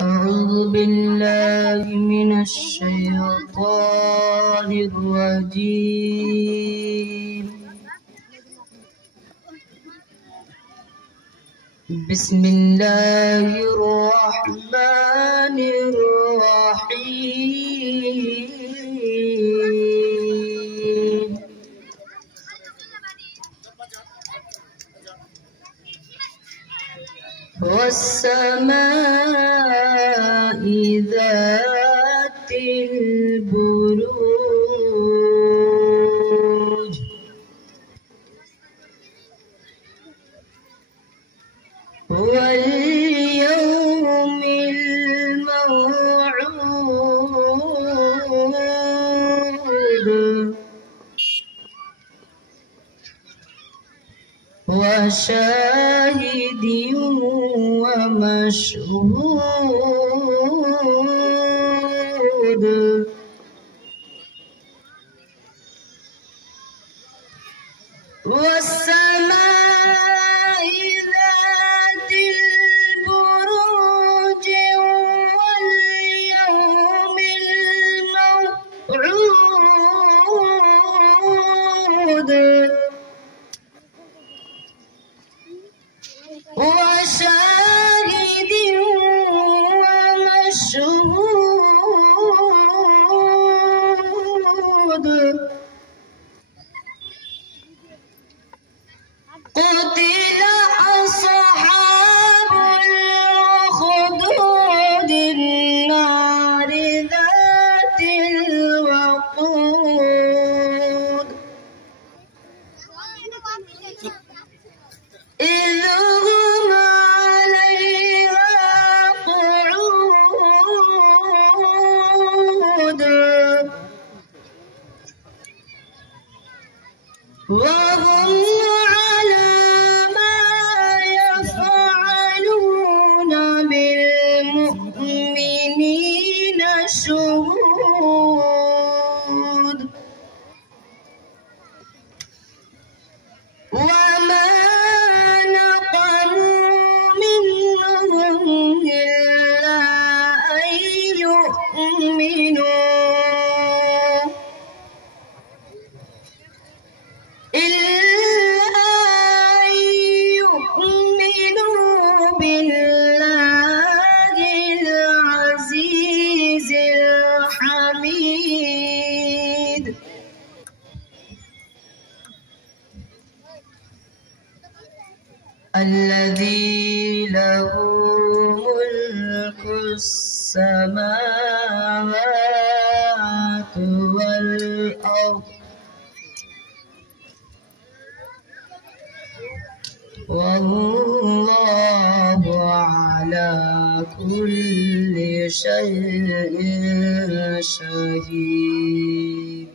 أعوذ بالله من الشيطان الرجيم. بسم الله الرحمن الرحيم. والسماء ذات البروج واليوم الموعود وشاهد ومشهود والسماء ذات البروج واليوم الموعود وشاهد ومشهود قتل أصحاب الأخدود النار ذات الوقود إذ هم عليها قعود وهم على ما يفعلون بالمؤمنين شهود وما نقموا منهم إلا أن يؤمنوا بالله العزيز الحميد. الذي له ملك السماوات والأرض والله على كل شيء شهيد.